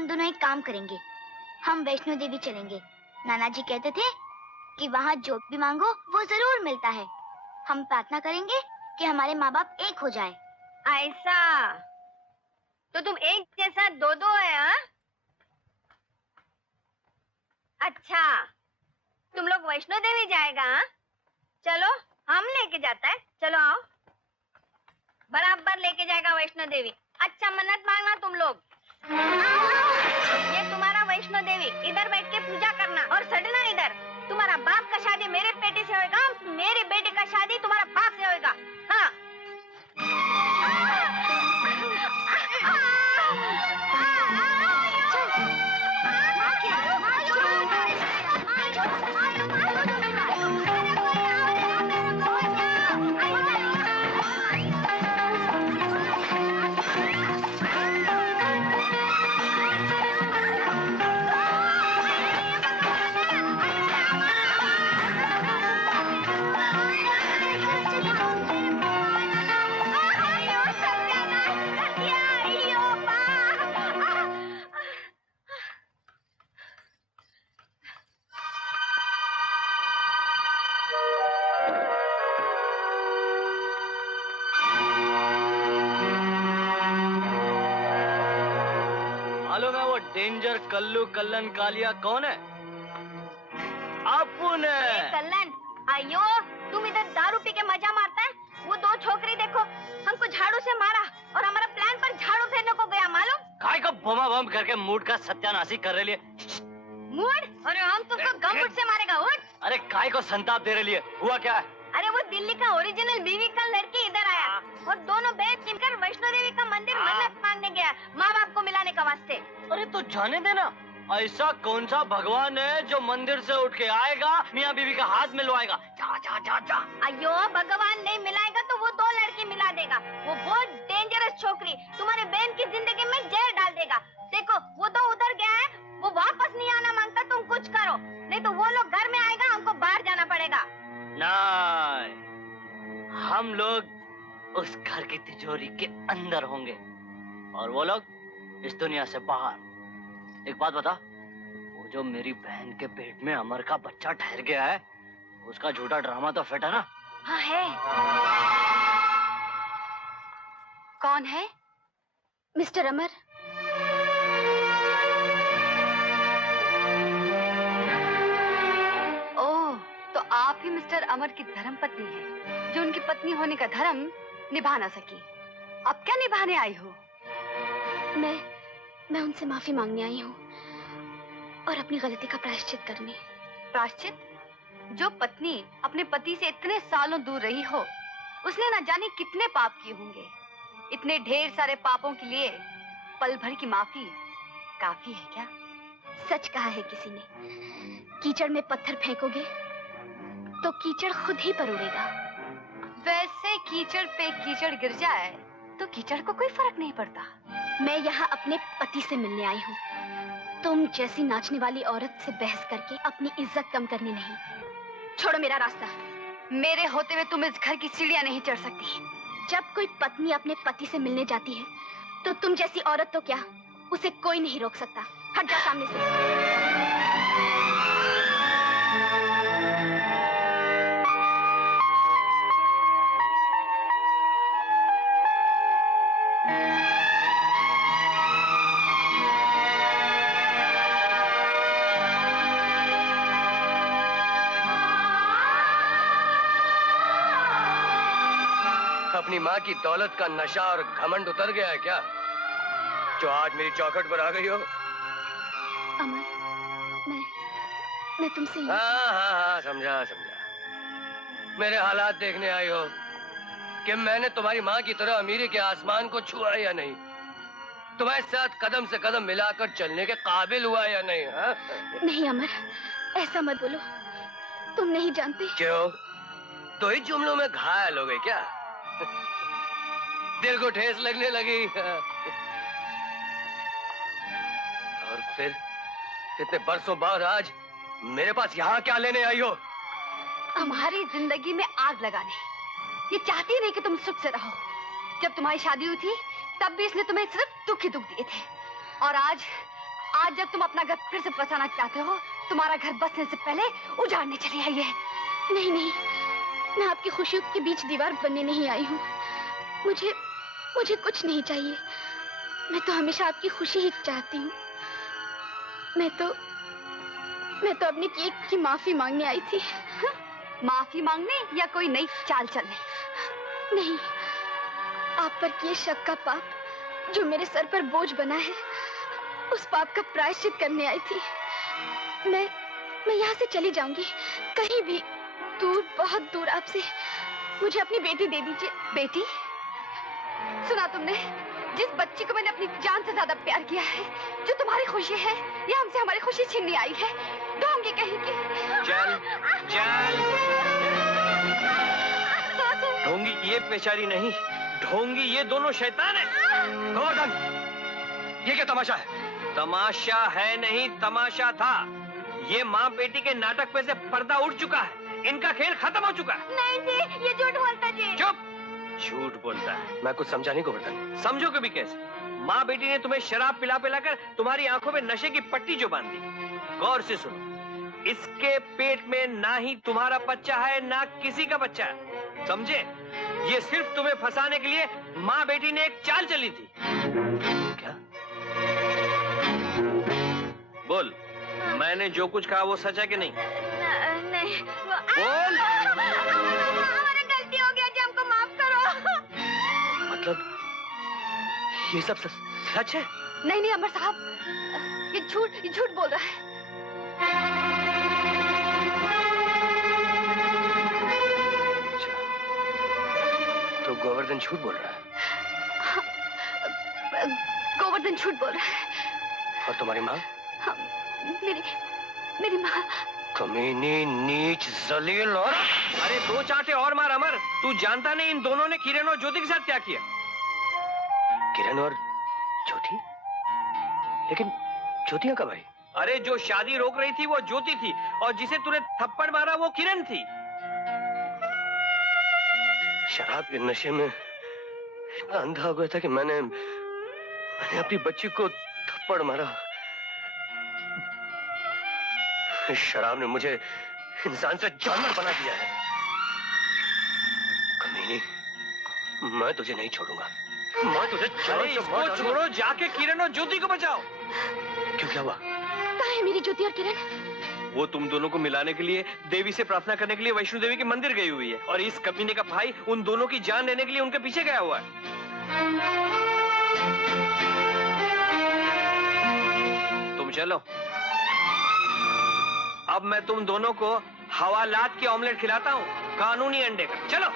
हम दोनों एक काम करेंगे, हम वैष्णो देवी चलेंगे। नाना जी कहते थे कि वहाँ जो भी मांगो वो जरूर मिलता है। हम प्रार्थना करेंगे कि हमारे माँ बाप एक हो जाए। ऐसा तो तुम एक जैसा दो दो है हा? अच्छा, तुम लोग वैष्णो देवी जाएगा हा? चलो हम लेके जाता है, चलो आओ। बराबर लेके जाएगा वैष्णो देवी। अच्छा मन्नत मांगना तुम लोग। ये तुम्हारा वैष्णो देवी, इधर बैठ के पूजा करना और सड़ना इधर। तुम्हारा बाप का शादी मेरे बेटे से होगा, मेरे बेटे का शादी तुम्हारा बाप से होगा। हाँ। डेंजर कल्लू कल्लन कालिया कौन है? अपुन है। कल्लन, आयो तुम इधर दारू पी के मजा मारता है। वो दो छोकरी देखो, हमको झाड़ू से मारा और हमारा प्लान पर झाड़ू फेरने को गया मालूम। काय को बोमा बम करके मूड का सत्यानाशी कर रही है। मूड? अरे हम तुमको गमबुट से मारेगा। उठ। अरे काय को संताप दे रही है, हुआ क्या है? अरे वो दिल्ली का ओरिजिनल बीवी का लड़की इधर आया और दोनों बहन मिलकर वैष्णो देवी का मंदिर मन्नत मांगने गया, माँ बाप को मिलाने का वास्ते। अरे तो जाने देना, ऐसा कौन सा भगवान है जो मंदिर से उठ के आएगा मियाँ बीवी का हाथ मिलवाएगा? जा जा जा जा। अयो भगवान नहीं मिलाएगा तो वो दो लड़की मिला देगा। वो बहुत डेंजरस छोकरी तुम्हारे बहन की जिंदगी में जहर डाल देगा। देखो वो तो उधर गया है, वो वापस नहीं आना मांगता। तुम कुछ करो नहीं तो वो लोग घर में आएगा, हमको बाहर जाना पड़ेगा। नहीं, हम लोग उस घर की तिजोरी के अंदर होंगे और वो लोग इस दुनिया से बाहर। एक बात बता, वो जो मेरी बहन के पेट में अमर का बच्चा ठहर गया है, उसका झूठा ड्रामा तो फिट है ना? हाँ है। कौन है? मिस्टर अमर। ओह, तो आप ही मिस्टर अमर की धर्म पत्नी है, जो उनकी पत्नी होने का धर्म निभा ना सकी। अब क्या निभाने आई हो? मैं उनसे माफी मांगने आई हूँ और अपनी गलती का प्रायश्चित करने। प्रायश्चित? जो पत्नी अपने पति से इतने सालों दूर रही हो, उसने न जाने कितने पाप किए होंगे। इतने ढेर सारे पापों के लिए पल भर की माफी काफी है क्या? सच कहा है किसी ने, कीचड़ में पत्थर फेंकोगे तो कीचड़ खुद ही पर उड़ेगा। वैसे कीचड़ पे कीचड़ गिर जाए तो कीचड़ को कोई फर्क नहीं पड़ता। मैं यहाँ अपने पति से मिलने आई हूँ, तुम जैसी नाचने वाली औरत से बहस करके अपनी इज्जत कम करने नहीं। छोड़ो मेरा रास्ता। मेरे होते हुए तुम इस घर की सीढ़ियां नहीं चढ़ सकती। जब कोई पत्नी अपने पति से मिलने जाती है तो तुम जैसी औरत तो क्या, उसे कोई नहीं रोक सकता। हट जा सामने से। अपनी माँ की दौलत का नशा और घमंड उतर गया है क्या, जो आज मेरी चौखट पर आ गई हो? अमर, मैं तुमसे हाँ, समझा। मेरे हालात देखने आई हो कि मैंने तुम्हारी माँ की तरह अमीरी के आसमान को छुआ या नहीं, तुम्हारे साथ कदम से कदम मिलाकर चलने के काबिल हुआ या नहीं? हाँ? नहीं अमर, ऐसा मत बोलो, तुम नहीं जानते। क्यों? दो ही जुमलों में घायल हो गई क्या? दिल को ठेस लगने लगी। और फिर इतने बरसों बाद आज मेरे पास यहाँ क्या लेने आई हो? तुम्हारी जिंदगी में आग लगाने। ये चाहती नहीं कि तुम सुख से रहो। जब तुम्हारी शादी हुई थी तब भी इसने तुम्हें सिर्फ दुख ही दुख दिए थे, और आज आज जब तुम अपना घर फिर से बसाना चाहते हो, तुम्हारा घर बसने से पहले उजाड़ने चली आई है। नहीं नहीं, मैं आपकी खुशियों के बीच दीवार बनने नहीं आई हूँ। मुझे मुझे कुछ नहीं चाहिए। मैं तो हमेशा आपकी खुशी ही चाहती हूँ। मैं तो अपने किए की माफी मांगने आई थी। माफी मांगने या कोई नई चाल चलने? नहीं, आप पर किए शक का पाप जो मेरे सर पर बोझ बना है, उस पाप का प्रायश्चित करने आई थी। मैं यहाँ से चली जाऊंगी, कहीं भी दूर, बहुत दूर आपसे। मुझे अपनी बेटी दे दीजिए। बेटी? सुना तुमने? जिस बच्ची को मैंने अपनी जान से ज्यादा प्यार किया है, जो तुम्हारी खुशी है, ये हमसे हमारी खुशी छीनने आई है। ढोंगी कहीं की। चल चल। ढोंगी ये बेचारी नहीं, ढोंगी ये दोनों शैतान है। गोवर्धन, ये क्या तमाशा है? तमाशा है नहीं, तमाशा था। ये माँ बेटी के नाटक पे से पर्दा उठ चुका है। इनका खेल खत्म हो चुका है। नहीं जी, ये झूठ बोलता जी। चुप! झूठ बोलता है। मैं कुछ समझा नहीं गोवर्धन। समझो कभी कैसे? माँ बेटी ने तुम्हें शराब पिला पिलाकर तुम्हारी आंखों में नशे की पट्टी जो बांध दी। गौर से सुनो, इसके पेट में ना ही तुम्हारा बच्चा है, ना किसी का बच्चा है, समझे? ये सिर्फ तुम्हें फंसाने के लिए माँ बेटी ने एक चाल चली थी। क्या? बोल, मैंने जो कुछ कहा वो सच है कि नहीं? नहीं। बोल। हमारी गलती हो गया जी, हमको माफ करो। मतलब ये सब सच है? नहीं नहीं अमर साहब, ये झूठ बोल रहा है। अच्छा, तो गोवर्धन झूठ बोल रहा है। गोवर्धन झूठ बोल रहा है। और तुम्हारी माँ? हाँ, मेरी माँ। कमीनी, नीच, जलील और... अरे दो चांटे और मार अमर। तू जानता नहीं इन दोनों ने किरण और ज्योति के साथ क्या किया? किरण और ज्योति? लेकिन ज्योतियां कब आई? अरे जो शादी रोक रही थी वो ज्योति थी, और जिसे तूने थप्पड़ मारा वो किरण थी। शराब के नशे में इतना अंधा हो गया था कि मैंने अपनी बच्ची को थप्पड़ मारा। इस शराब ने मुझे इंसान से जानवर बना दिया है। कमीनी, मैं तुझे नहीं छोड़ूंगा। मैं तुझे अरे इसको छोड़ो, जाके किरण और ज्योति को बचाओ। क्यों, क्या हुआ? कहाँ है मेरी ज्योति और किरण? वो तुम दोनों को मिलाने के लिए देवी से प्रार्थना करने के लिए वैष्णो देवी के मंदिर गई हुई है, और इस कमीने का भाई उन दोनों की जान लेने के लिए उनके पीछे गया हुआ है। तुम चलो, अब मैं तुम दोनों को हवालात के ऑमलेट खिलाता हूँ, कानूनी अंडे का। चलो।